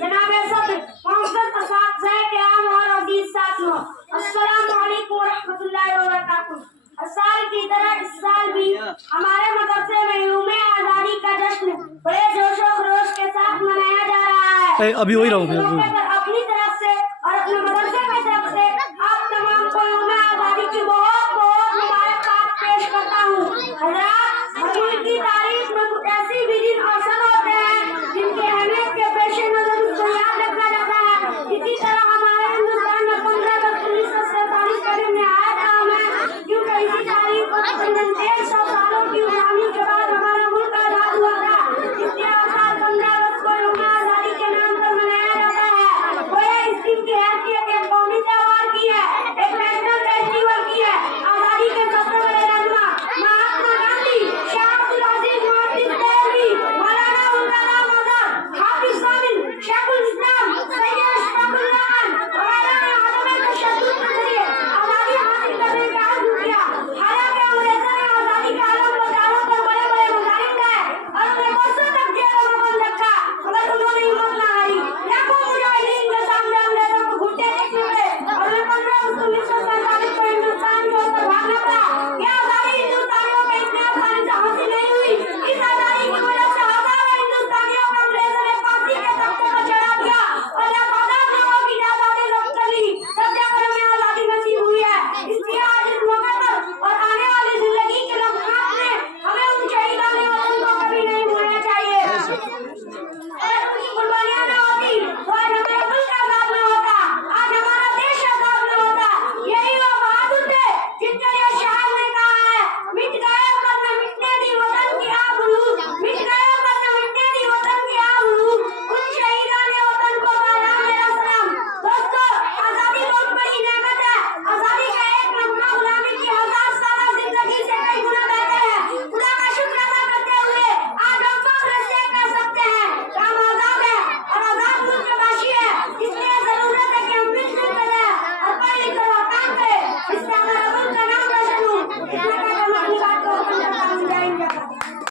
जनाब सदर मोहम्मद असातिज़ा किराम और अज़ीज़ साथियों, अस्सलामु अलैकुम व रहमतुल्लाहि व बरकातुहू। हर साल की तरह इस साल भी हमारे मदरसे में यौम आज़ादी का जश्न बड़े जोश व खरोश के साथ मनाया जा रहा है। अभी वही रहो